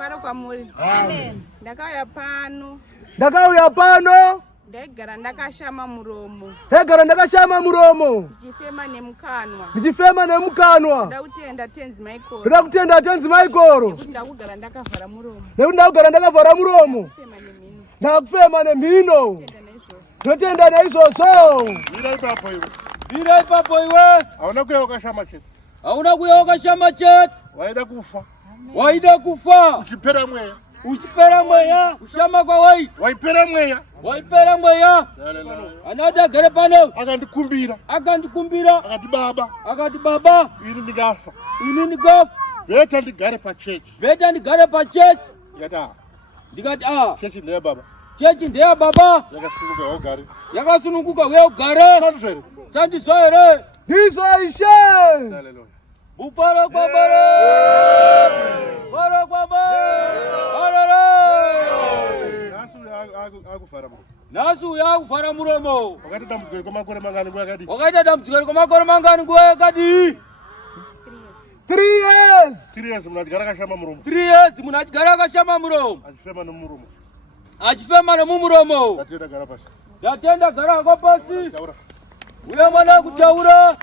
Rufaro kwa muri. Amen. Ndakauya pano. Ndakauya pano. Ndagara ndakashama muromo. Ndagara ndakashama muromo. Ndichifema nemukanwa. Ndichifema nemukanwa. Ndakutenda tenzi maikoro. Ndakutenda tenzi maikoro. Nekuti ndakugara ndakavhara muromo. Nekuti ndakugara ndakavhara muromo. Ndakufema nemhino. Ndotenda naizvozvo. Vira ipapo iwe. Hauna kuya ukashama chete. Hauna kuya ukashama chete. Waida kufa. Waida kufa. Uchipera mweya. Uchipera mweya. Ushama kwa waita. Waipera mweya. Waipera mweya. Anada gare pano. Akandikumbira. Akandikumbira. Akati baba. Akati baba. Ini ndigafa. Ini ndigafa. Beta ndigare pa church. Beta ndigare pa church. Yada. Ndikati church ndiye baba. Church ndiye baba. Yakasununguka ugare. Yakasununguka we ugare. Sandizvere. Sandizvere. Ndizvaishe. Hallelujah. Upara kwa bare. Upara kwa bare. Nasu yakuvhara muromo. Wakaita dambudziko kwamakore mangani nguva yakadi? Wakaita dambudziko kwamakore mangani nguva yakadi? 3 years. 3 years munhu achigara akashama muromo. 3 years munhu achigara akashama muromo. Achifema nemuromo. Achifema nemumuromo. Ndatenda gara pasi. Ndatenda gara kwa pasi. Uya mwana kutaura.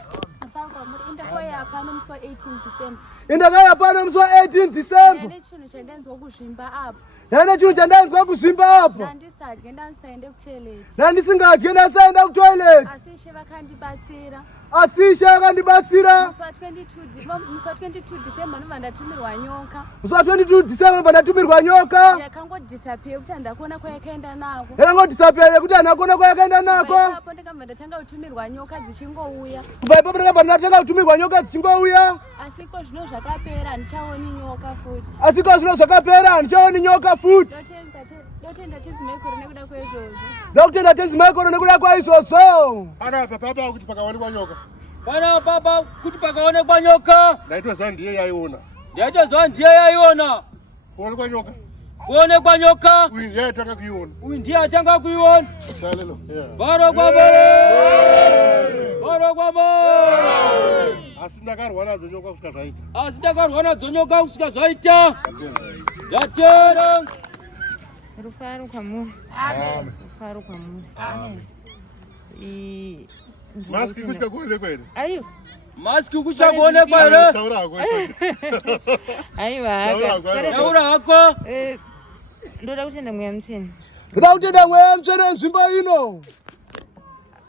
Ndakauya pano musi wa 18 December. Ndakauya pano musi wa 18 December. Ndine chinhu chandenzwa kuzvimba apa. Ndine chinhu chandenzwa kuzvimba apa. Ndandisadye ndandisaende kutoilet. Ndandisingadye ndasaenda kutoilet. Asi Ishe vakandibatsira. Asi Ishe vakandibatsira. Musi wa 22 December ndobva ndatumirwa nyoka. Musi wa 22 December ndobva ndatumirwa nyoka. Yakangodisappear kuti handakona kwayakaenda nako. Yakangodisappear kuti handakona kwayakaenda nako. Ipapo ndikabva ndatanga kutumirwa nyoka dzichingouya. Kubva ipapo ndakabva ndatanga kutumirwa nyoka dzichingouya. Asi ko zvino zvakapera handichaoni nyoka futi. Asi ko zvino zvakapera handichaoni nyoka futi. Ndotenda tenzi maikoro nekuda kwaizvozvo. Ndakutenda tenzi maikoro nekuda kwaizvozvo. Pana papa kuti pakaonekwa nyoka. Pana papa kuti pakaonekwa nyoka. Ndaitoziva ndiye yaiona. Ndaitoziva ndiye yaiona. Kuonekwa nyoka. Kuonekwa nyoka. Uyu ndiye atanga kuiona. Uyu ndiye atanga kuiona. Hallelujah. Varo kwa bare. Varo kwa bare. Asi ndakarwa nadzo nyoka kusvika zvaita. Asi ndakarwa nadzo nyoka kusvika zvaita. Yatera. Rufaro kwamuri. Amen. Rufaro kwamuri. Amen. Maski kuchika kuonekwa here. Ayo. Maski kuchika kuonekwa here. Taura hako. Aiwa. Taura hako. Ndoda kutenda mweya mutsvene. Ndoda kutenda mweya mutsvene nzvimbo ino.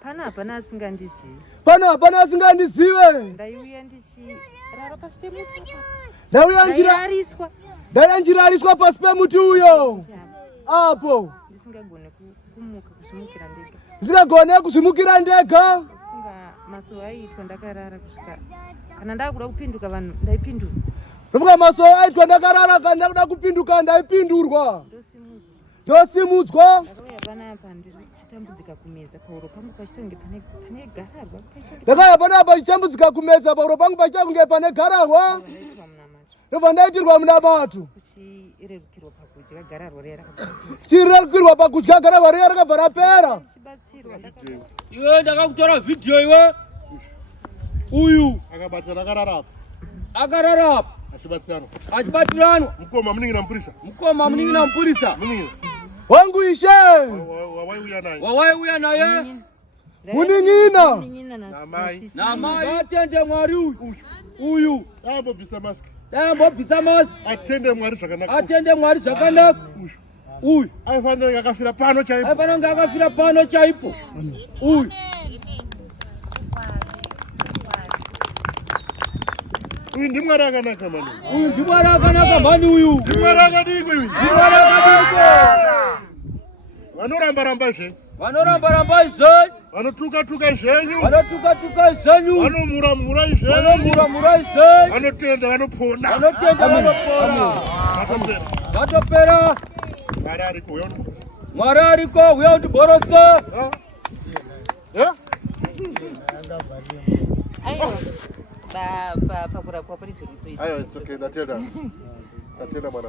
Pana hapana asingandizivi. Pana hapana asingandizive. Ndaiuya ndichirara pasi pemuti. Ndaiuya njirariswa pasi pemuti uyo. Apo. Ndisingagone kumuka kuzvimukira ndega. Ndisingagone kuzvimukira ndega. Mazuva aitwa ndakarara kusvika. Kana ndakuda kupinduka vanhu ndaipindurwa. Ndofunga mazuva aitwa ndakarara kana ndakuda kupinduka ndaipindurwa. Ndosimudzwa. Ndakauya panapa ndichitambudzika kumedza pauro pangu pachitonge pane gararwa. Ndakauya panapa chitambudzika kumedza pauro pangu pachitonge pane gararwa. Ndobva ndaitirwa munamato. Chirerukirwa pakudya gararwa riya rakapera. Chirerukirwa pakudya gararwa riya rakabva rapera. Iwe ndakakutora video iwe. Uyu Akabatana akarara apa. Akarara apa. Achibatirano. Mukoma muningina mpurisa. Mukoma muningina mpurisa. Muningina. Wangu Ishe. Wawaiuya naye. Wawaiuya naye. Muningina. Na mai. Atende Mwari uyu. Uyu. Ambobvisa maski. Ambobvisa maski. Atende Mwari zvakanaka. Atende Mwari zvakanaka. Uyu. Aifanira akafira pano chaipo. Aifanira akafira pano chaipo. Uyu. Uyu ndimwari akanaka mani. Uyu ndimwari akanaka mani uyu. Ndimwari akadiko uyu. Ndimwari akadiko. Vanoramba zvenyu. Vanoramba zvenyu. Vanotuka zvenyu. Vanotuka zvenyu. Vanomuramura zvenyu. Vanomuramura zvenyu. Vanotenda vanopona. Vanotenda vanopona. Vatopera. Mwari ariko uya undiborosa. Mwari ariko uya undiborosa. Aiwa. Pakurapwa pari zviri kuita. Aiwa, it's okay. Ndatenda mwana.